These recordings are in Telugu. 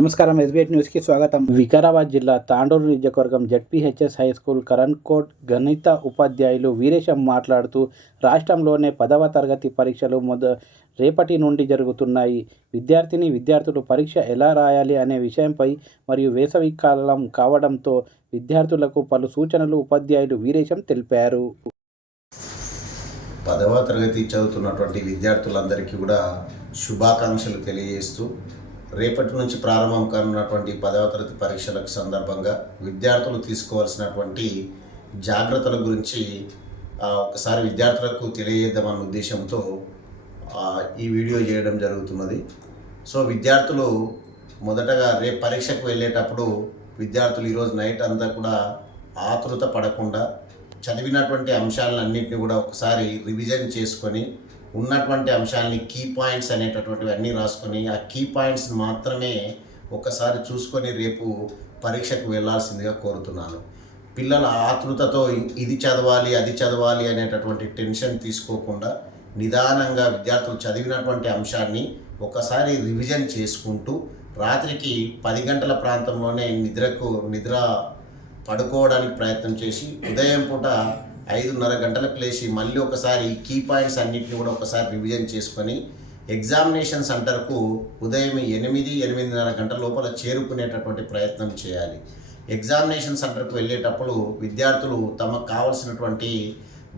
నమస్కారం. ఎస్బీఐ న్యూస్కి స్వాగతం. వికారాబాద్ జిల్లా తాండూరు నియోజకవర్గం జెడ్పీహెచ్ఎస్ హై స్కూల్ కరణ్కోట్ గణిత ఉపాధ్యాయులు వీరేశం మాట్లాడుతూ, రాష్ట్రంలోనే 10వ తరగతి పరీక్షలు రేపటి నుండి జరుగుతున్నాయి. విద్యార్థులు పరీక్ష ఎలా రాయాలి అనే విషయంపై మరియు వేసవి కాలం కావడంతో విద్యార్థులకు పలు సూచనలు ఉపాధ్యాయులు వీరేశం తెలిపారు. 10వ తరగతి చదువుతున్నటువంటి విద్యార్థులందరికీ కూడా శుభాకాంక్షలు తెలియజేస్తూ, రేపటి నుంచి ప్రారంభం కానున్నటువంటి 10వ తరగతి పరీక్షలకు సందర్భంగా విద్యార్థులు తీసుకోవాల్సినటువంటి జాగ్రత్తల గురించి ఒకసారి విద్యార్థులకు తెలియజేద్దామన్న ఉద్దేశంతో ఈ వీడియో చేయడం జరుగుతున్నది. సో విద్యార్థులు మొదటగా రేపు పరీక్షకు వెళ్ళేటప్పుడు విద్యార్థులు ఈరోజు నైట్ అంతా కూడా ఆతృత పడకుండా చదివినటువంటి అంశాలన్నింటినీ కూడా ఒకసారి రివిజన్ చేసుకొని, ఉన్నటువంటి అంశాలని కీ పాయింట్స్ అనేటటువంటివి అన్నీ రాసుకొని, ఆ కీ పాయింట్స్ మాత్రమే ఒకసారి చూసుకొని రేపు పరీక్షకు వెళ్ళాల్సిందిగా కోరుతున్నాను. పిల్లల ఆతృతతో ఇది చదవాలి అది చదవాలి అనేటటువంటి టెన్షన్ తీసుకోకుండా నిదానంగా విద్యార్థులు చదివినటువంటి అంశాన్ని ఒకసారి రివిజన్ చేసుకుంటూ రాత్రికి 10 గంటల ప్రాంతంలోనే నిద్ర పడుకోవడానికి ప్రయత్నం చేసి, ఉదయం పూట 5:30 గంటలకు లేచి మళ్ళీ ఒకసారి కీ పాయింట్స్ అన్నింటినీ కూడా ఒకసారి రివిజన్ చేసుకొని ఎగ్జామినేషన్ సెంటర్కు ఉదయం 8-8:30 గంటల లోపల చేరుకునేటటువంటి ప్రయత్నం చేయాలి. ఎగ్జామినేషన్ సెంటర్కు వెళ్ళేటప్పుడు విద్యార్థులు తమకు కావాల్సినటువంటి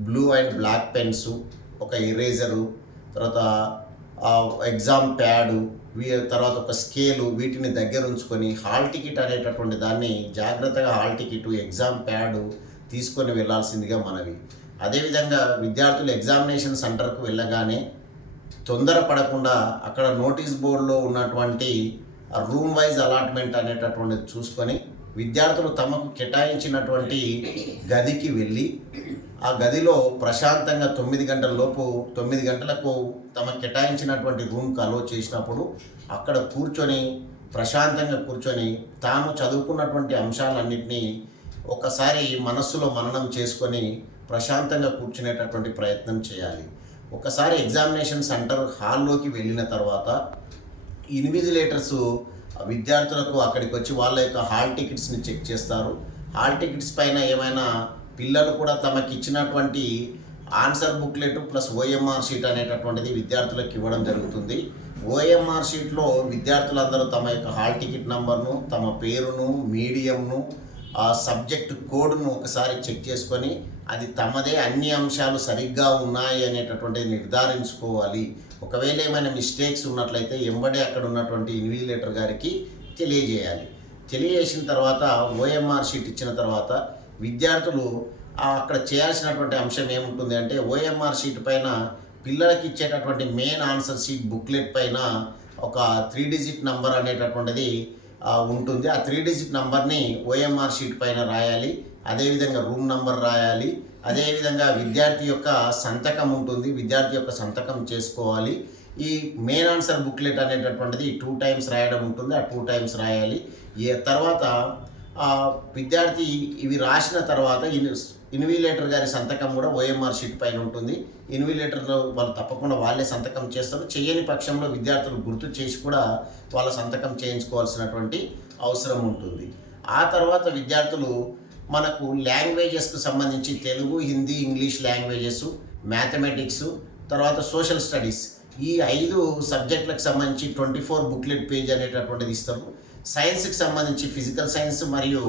బ్లూ అండ్ బ్లాక్ పెన్సు, ఒక ఎరేజరు, తర్వాత ఎగ్జామ్ ప్యాడు, తర్వాత ఒక స్కేలు, వీటిని దగ్గర ఉంచుకొని హాల్ టికెట్ అనేటటువంటి దాన్ని జాగ్రత్తగా హాల్ టికెట్, ఎగ్జామ్ ప్యాడు తీసుకొని వెళ్ళాల్సిందిగా మనవి. అదేవిధంగా విద్యార్థులు ఎగ్జామినేషన్ సెంటర్కు వెళ్ళగానే తొందరపడకుండా అక్కడ నోటీస్ బోర్డులో ఉన్నటువంటి రూమ్ వైజ్ అలాట్మెంట్ అనేటటువంటిది చూసుకొని విద్యార్థులు తమకు కేటాయించినటువంటి గదికి వెళ్ళి ఆ గదిలో ప్రశాంతంగా 9 గంటల లోపు 9 గంటలకు తమకు కేటాయించినటువంటి రూమ్కి అలో చేసినప్పుడు అక్కడ ప్రశాంతంగా కూర్చొని తాము చదువుకున్నటువంటి అంశాలన్నింటినీ ఒకసారి మనస్సులో మననం చేసుకొని ప్రశాంతంగా కూర్చునేటటువంటి ప్రయత్నం చేయాలి. ఒకసారి ఎగ్జామినేషన్ సెంటర్ హాల్లోకి వెళ్ళిన తర్వాత ఇన్విజిలేటర్స్ విద్యార్థులకు అక్కడికి వచ్చి వాళ్ళ యొక్క హాల్ టికెట్స్ని చెక్ చేస్తారు. హాల్ టికెట్స్ పైన ఏమైనా పిల్లలు కూడా తమకు ఇచ్చినటువంటి answer booklet plus OMR sheet అనేటటువంటిది విద్యార్థులకు ఇవ్వడం జరుగుతుంది. ఓఎంఆర్ షీట్లో విద్యార్థులందరూ తమ యొక్క హాల్ టికెట్ నంబర్ను, తమ పేరును, మీడియంను, ఆ సబ్జెక్ట్ కోడ్ను ఒకసారి చెక్ చేసుకొని అది తమదే అన్ని అంశాలు సరిగ్గా ఉన్నాయి అనేటటువంటిది నిర్ధారించుకోవాలి. ఒకవేళ ఏమైనా మిస్టేక్స్ ఉన్నట్లయితే ఎంబడే అక్కడ ఉన్నటువంటి ఇన్విజిలేటర్ గారికి తెలియజేయాలి. తెలియజేసిన తర్వాత ఓఎంఆర్ షీట్ ఇచ్చిన తర్వాత విద్యార్థులు అక్కడ చేయాల్సినటువంటి అంశం ఏముంటుంది అంటే, ఓఎంఆర్ షీట్ పైన పిల్లలకి ఇచ్చేటటువంటి మెయిన్ ఆన్సర్ షీట్ బుక్లెట్ పైన ఒక 3 డిజిట్ నంబర్ అనేటటువంటిది ఉంటుంది. ఆ 3 డిజిట్ నంబర్ని ఓఎంఆర్ షీట్ పైన రాయాలి. అదేవిధంగా రూమ్ నంబర్ రాయాలి. అదేవిధంగా విద్యార్థి యొక్క సంతకం ఉంటుంది, విద్యార్థి యొక్క సంతకం చేసుకోవాలి. ఈ మెయిన్ ఆన్సర్ బుక్లెట్ అనేటటువంటిది 2 టైమ్స్ రాయడం ఉంటుంది, ఆ 2 టైమ్స్ రాయాలి. తర్వాత విద్యార్థి ఇవి రాసిన తర్వాత ఇన్విజిలేటర్ గారి సంతకం కూడా ఓఎంఆర్ షీట్ పైన ఉంటుంది. ఇన్విజిలేటర్లో వాళ్ళు తప్పకుండా వాళ్ళే సంతకం చేస్తారు. చేయని పక్షంలో విద్యార్థులు గుర్తు చేసి కూడా వాళ్ళ సంతకం చేయించుకోవాల్సినటువంటి అవసరం ఉంటుంది. ఆ తర్వాత విద్యార్థులు మనకు లాంగ్వేజెస్కు సంబంధించి Telugu, Hindi, English languages, mathematics, తర్వాత సోషల్ స్టడీస్, ఈ 5 సబ్జెక్టులకు సంబంధించి 24 బుక్లెట్ పేజ్ అనేటటువంటిది ఇస్తాము. సైన్స్కి సంబంధించి ఫిజికల్ సైన్స్ మరియు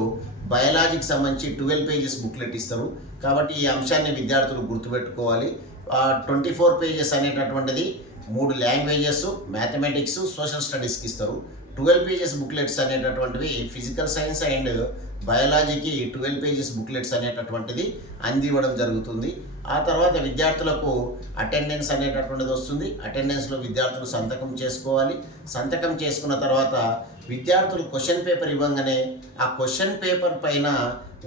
బయాలజీకి సంబంధించి 12 పేజెస్ బుక్లెట్ ఇస్తారు. కాబట్టి ఈ అంశాన్ని విద్యార్థులు గుర్తుపెట్టుకోవాలి. 24 పేజెస్ అనేటటువంటిది 3 లాంగ్వేజెస్, మ్యాథమెటిక్స్, సోషల్ స్టడీస్కి ఇస్తారు. 12 పేజెస్ బుక్లెట్స్ అనేటటువంటివి ఫిజికల్ సైన్స్ అండ్ బయాలజీకి 12 పేజెస్ బుక్లెట్స్ అనేటటువంటిది అందివ్వడం జరుగుతుంది. ఆ తర్వాత విద్యార్థులకు అటెండెన్స్ అనేటటువంటిది వస్తుంది. అటెండెన్స్లో విద్యార్థులు సంతకం చేసుకోవాలి. సంతకం చేసుకున్న తర్వాత విద్యార్థులు క్వశ్చన్ పేపర్ ఇవ్వగానే ఆ క్వశ్చన్ పేపర్ పైన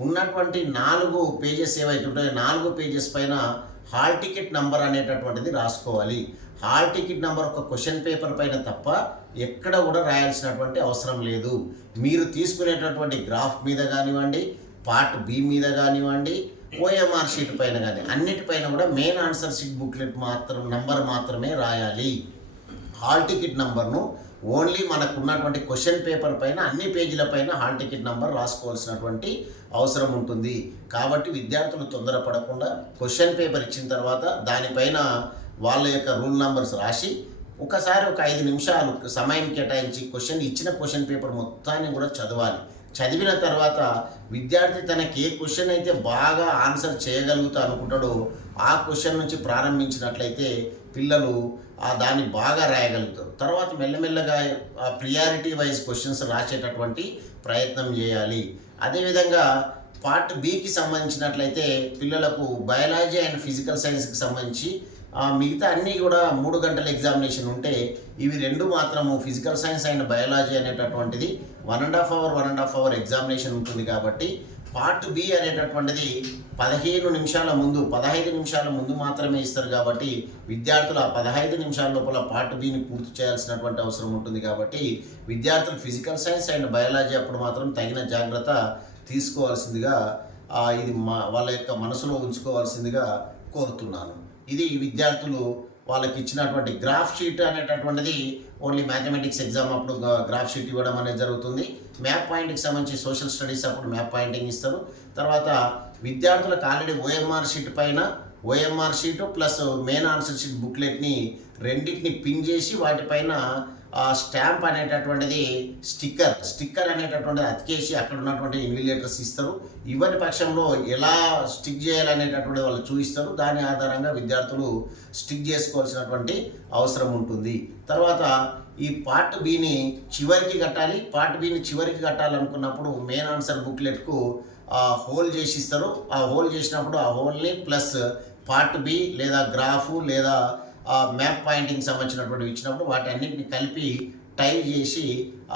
ఉన్నటువంటి 4 పేజెస్ ఏవైతే ఉంటాయో 4 పేజెస్ పైన హాల్ టికెట్ నంబర్ అనేటటువంటిది రాసుకోవాలి. హాల్ టికెట్ నెంబర్ ఒక క్వశ్చన్ పేపర్ పైన తప్ప ఎక్కడ కూడా రాయాల్సినటువంటి అవసరం లేదు. మీరు తీసుకునేటటువంటి గ్రాఫ్ మీద కానివ్వండి, పార్ట్ బి మీద కానివ్వండి, ఓఎంఆర్ షీట్ పైన కానీ అన్నిటిపైన కూడా main answer sheet booklet number మాత్రమే రాయాలి. హాల్ టికెట్ నంబర్ను ఓన్లీ మనకు ఉన్నటువంటి క్వశ్చన్ పేపర్ పైన అన్ని పేజీల పైన హాల్ టికెట్ నంబర్ రాసుకోవాల్సినటువంటి అవసరం ఉంటుంది. కాబట్టి విద్యార్థులు తొందరపడకుండా క్వశ్చన్ పేపర్ ఇచ్చిన తర్వాత దానిపైన వాళ్ళ యొక్క రూల్ నంబర్స్ రాసి ఒకసారి ఒక 5 నిమిషాలు సమయం కేటాయించి ఇచ్చిన క్వశ్చన్ పేపర్ మొత్తాన్ని కూడా చదవాలి. చదివిన తర్వాత విద్యార్థి తనకి ఏ క్వశ్చన్ అయితే బాగా ఆన్సర్ చేయగలుగుతా అనుకుంటాడో ఆ క్వశ్చన్ నుంచి ప్రారంభించినట్లయితే పిల్లలు దాన్ని బాగా రాయగలుగుతారు. తర్వాత మెల్లమెల్లగా ప్రియారిటీ వైజ్ క్వశ్చన్స్ రాసేటటువంటి ప్రయత్నం చేయాలి. అదేవిధంగా పార్ట్ బికి సంబంధించినట్లయితే పిల్లలకు బయాలజీ అండ్ ఫిజికల్ సైన్స్కి సంబంధించి మిగతా అన్నీ కూడా 3 గంటల ఎగ్జామినేషన్ ఉంటే ఇవి 2 మాత్రము ఫిజికల్ సైన్స్ అండ్ బయాలజీ అనేటటువంటిది 1.5 అవర్ ఎగ్జామినేషన్ ఉంటుంది. కాబట్టి పార్ట్ బి అనేటటువంటిది 15 నిమిషాల ముందు మాత్రమే ఇస్తారు. కాబట్టి విద్యార్థులు ఆ 15 నిమిషాల లోపల పార్ట్ బిని పూర్తి చేయాల్సినటువంటి అవసరం ఉంటుంది. కాబట్టి విద్యార్థులు ఫిజికల్ సైన్స్ అండ్ బయాలజీ అప్పుడు మాత్రం తగిన జాగ్రత్త తీసుకోవాల్సిందిగా ఇది వాళ్ళ యొక్క మనసులో ఉంచుకోవాల్సిందిగా కోరుతున్నాను. ఇది విద్యార్థులు వాళ్ళకి ఇచ్చినటువంటి గ్రాఫ్ షీట్ అనేటటువంటిది ఓన్లీ మ్యాథమెటిక్స్ ఎగ్జామ్ అప్పుడు గ్రాఫ్ షీట్ ఇవ్వడం అనేది జరుగుతుంది. మ్యాప్ పాయింట్కి సంబంధించి సోషల్ స్టడీస్ అప్పుడు మ్యాప్ పాయింటింగ్ ఇస్తారు. తర్వాత విద్యార్థులకు ఆల్రెడీ ఓఎంఆర్ షీట్ పైన OMR sheet plus main answer sheet బుక్లెట్ని రెండింటిని పిన్ చేసి వాటిపైన స్టాంప్ అనేటటువంటిది స్టిక్కర్ అనేటటువంటిది అతికేసి అక్కడ ఉన్నటువంటి ఇన్విజిలేటర్స్ ఇస్తారు. ఇవ్వని పక్షంలో ఎలా స్టిక్ చేయాలనేటటువంటిది వాళ్ళు చూపిస్తారు. దాని ఆధారంగా విద్యార్థులు స్టిక్ చేసుకోవాల్సినటువంటి అవసరం ఉంటుంది. తర్వాత ఈ పార్ట్ బిని చివరికి కట్టాలి. పార్ట్ బిని చివరికి కట్టాలనుకున్నప్పుడు మెయిన్ ఆన్సర్ బుక్లెట్కు హోల్ చేసి ఇస్తారు. ఆ హోల్ చేసినప్పుడు ఆ హోల్ని ప్లస్ పార్ట్ బి లేదా గ్రాఫు లేదా మ్యాప్ పాయింటింగ్ సంబంధించినటువంటి ఇచ్చినప్పుడు వాటి అన్నింటిని కలిపి టైప్ చేసి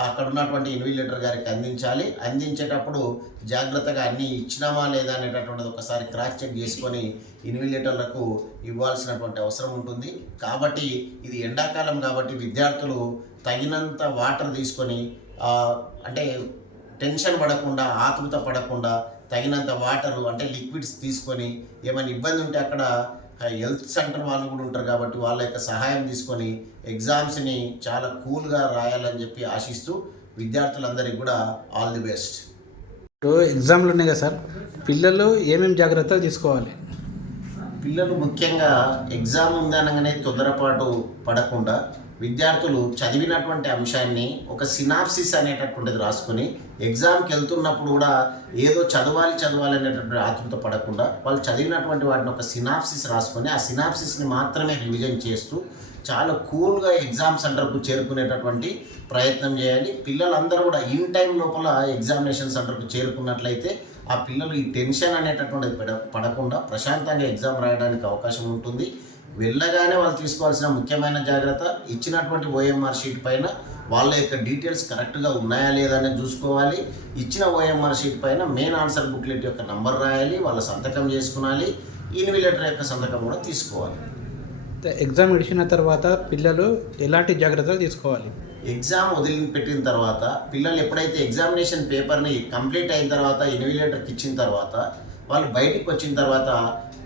అక్కడ ఉన్నటువంటి ఇన్విజిలేటర్ గారికి అందించాలి. అందించేటప్పుడు జాగ్రత్తగా అన్నీ ఇచ్చినామా లేదా అనేటటువంటిది ఒకసారి క్రాస్ చెక్ చేసుకొని ఇన్విజిలేటర్లకు ఇవ్వాల్సినటువంటి అవసరం ఉంటుంది. కాబట్టి ఇది ఎండాకాలం కాబట్టి విద్యార్థులు తగినంత వాటర్ తీసుకొని అంటే టెన్షన్ పడకుండా ఆతృత పడకుండా తగినంత వాటరు అంటే లిక్విడ్స్ తీసుకొని ఏమైనా ఇబ్బంది ఉంటే అక్కడ హెల్త్ సెంటర్ వాళ్ళు కూడా ఉంటారు కాబట్టి వాళ్ళ యొక్క సహాయం తీసుకొని ఎగ్జామ్స్ని చాలా కూల్గా రాయాలని చెప్పి ఆశిస్తూ విద్యార్థులందరికీ కూడా ఆల్ ది బెస్ట్. ఇప్పుడు ఎగ్జామ్లు ఉన్నాయి కదా సార్, పిల్లలు ఏమేమి జాగ్రత్తలు తీసుకోవాలి? పిల్లలు ముఖ్యంగా ఎగ్జామ్ ఉందనగానే తొందరపాటు పడకుండా విద్యార్థులు చదివినటువంటి అంశాన్ని ఒక సినాప్సిస్ అనేటటువంటిది రాసుకొని ఎగ్జామ్కి వెళ్తున్నప్పుడు కూడా ఏదో చదవాలి అనేటటువంటి ఆతృత పడకుండా వాళ్ళు చదివినటువంటి వాటిని ఒక సినాప్సిస్ రాసుకొని ఆ సినాప్సిస్ని మాత్రమే రివిజన్ చేస్తూ చాలా కూల్గా ఎగ్జామ్ సెంటర్కు చేరుకునేటటువంటి ప్రయత్నం చేయాలి. పిల్లలందరూ కూడా ఇన్ టైం లోపల ఎగ్జామినేషన్ సెంటర్కు చేరుకున్నట్లయితే ఆ పిల్లలు ఈ టెన్షన్ అనేటటువంటిది పడకుండా ప్రశాంతంగా ఎగ్జామ్ రాయడానికి అవకాశం ఉంటుంది. వెళ్ళగానే వాళ్ళు తీసుకోవాల్సిన ముఖ్యమైన జాగ్రత్త ఇచ్చినటువంటి ఓఎంఆర్ షీట్ పైన వాళ్ళ యొక్క డీటెయిల్స్ కరెక్ట్గా ఉన్నాయా లేదా అనేది చూసుకోవాలి. ఇచ్చిన ఓఎంఆర్ షీట్ పైన మెయిన్ ఆన్సర్ బుక్లెట్ యొక్క నంబర్ రాయాలి, వాళ్ళ సంతకం చేసుకునాలి, ఇన్విజిలేటర్ యొక్క సంతకం కూడా తీసుకోవాలి. ఎగ్జామ్ ఇచ్చిన తర్వాత పిల్లలు ఎలాంటి జాగ్రత్తలు తీసుకోవాలి? ఎగ్జామ్ వదిలిపెట్టిన తర్వాత పిల్లలు ఎప్పుడైతే ఎగ్జామినేషన్ పేపర్ని కంప్లీట్ అయిన తర్వాత ఇన్విజిలేటర్కి ఇచ్చిన తర్వాత వాళ్ళు బయటికి వచ్చిన తర్వాత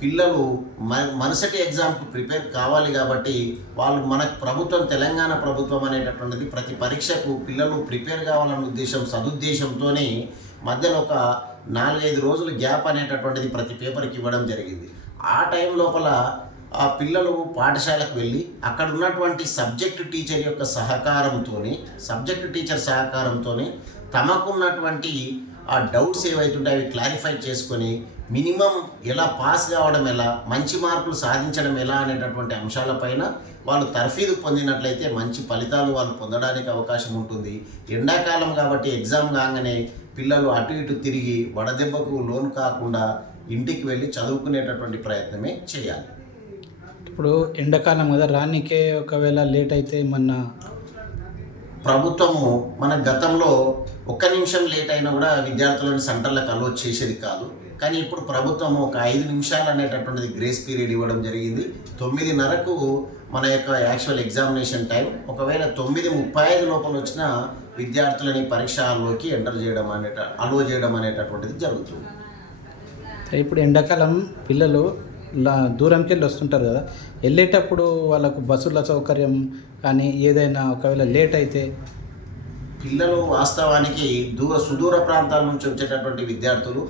పిల్లలు మరుసటి ఎగ్జామ్కి ప్రిపేర్ కావాలి. కాబట్టి వాళ్ళు మనకు ప్రభుత్వం తెలంగాణ ప్రభుత్వం అనేటటువంటిది ప్రతి పరీక్షకు పిల్లలు ప్రిపేర్ కావాలన్న సదుద్దేశంతోనే మధ్యలో ఒక 4-5 రోజులు గ్యాప్ అనేటటువంటిది ప్రతి పేపర్కి ఇవ్వడం జరిగింది. ఆ టైం లోపల ఆ పిల్లలు పాఠశాలకు వెళ్ళి అక్కడ ఉన్నటువంటి సబ్జెక్ట్ టీచర్ సహకారంతో తమకున్నటువంటి ఆ డౌట్స్ ఏవైతుంటే అవి క్లారిఫై చేసుకొని మినిమం ఎలా పాస్ కావడం ఎలా, మంచి మార్కులు సాధించడం ఎలా అనేటటువంటి అంశాలపైన వాళ్ళు తర్ఫీదు పొందినట్లయితే మంచి ఫలితాలు వాళ్ళు పొందడానికి అవకాశం ఉంటుంది. ఎండాకాలం కాబట్టి ఎగ్జామ్ కాగానే పిల్లలు అటు ఇటు తిరిగి వడదెబ్బకు లోను కాకుండా ఇంటికి వెళ్ళి చదువుకునేటటువంటి ప్రయత్నమే చేయాలి. ఇప్పుడు ఎండాకాలం కదా, రానికే ఒకవేళ లేట్ అయితే ఏమన్నా ప్రభుత్వము మన గతంలో 1 నిమిషం లేట్ అయినా కూడా విద్యార్థులను సెంటర్లకు అలో చేసేది కాదు. కానీ ఇప్పుడు ప్రభుత్వం ఒక 5 నిమిషాలు అనేటటువంటిది గ్రేస్ పీరియడ్ ఇవ్వడం జరిగింది. 9:30కు మన యొక్క యాక్చువల్ ఎగ్జామినేషన్ టైం. ఒకవేళ 9:35 లోపల వచ్చిన విద్యార్థులని పరీక్ష హాల్లోకి అలో చేయడం అనేటటువంటిది జరుగుతుంది. ఇప్పుడు ఎండాకాలం పిల్లలు దూరంకి వెళ్ళి వస్తుంటారు కదా, వెళ్ళేటప్పుడు వాళ్ళకు బస్సుల సౌకర్యం కానీ ఏదైనా ఒకవేళ లేట్ అయితే? పిల్లలు వాస్తవానికి సుదూర ప్రాంతాల నుంచి వచ్చేటటువంటి విద్యార్థులు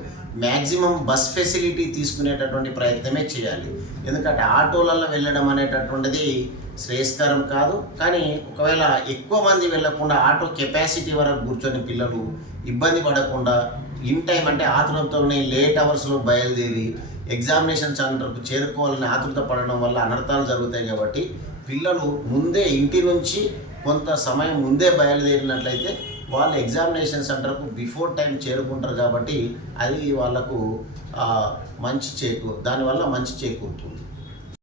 మ్యాక్సిమం బస్ ఫెసిలిటీ తీసుకునేటటువంటి ప్రయత్నమే చేయాలి. ఎందుకంటే ఆటోలలో వెళ్ళడం అనేటటువంటిది శ్రేయస్కరం కాదు. కానీ ఒకవేళ ఎక్కువ మంది వెళ్ళకుండా ఆటో కెపాసిటీ వరకు కూర్చొని పిల్లలు ఇబ్బంది పడకుండా ఇన్ టైం అంటే ఆతురతతోనే లేట్ అవర్స్లో బయలుదేరి ఎగ్జామినేషన్ సెంటర్కు చేరుకోవాలని ఆతృత పడడం వల్ల అనర్థాలు జరుగుతాయి. కాబట్టి పిల్లలు ముందే ఇంటి నుంచి కొంత సమయం ముందే బయలుదేరినట్లయితే వాళ్ళు ఎగ్జామినేషన్ సెంటర్కు బిఫోర్ టైం చేరుకుంటారు. కాబట్టి అది వాళ్ళకు దానివల్ల మంచి చేకూరుతుంది.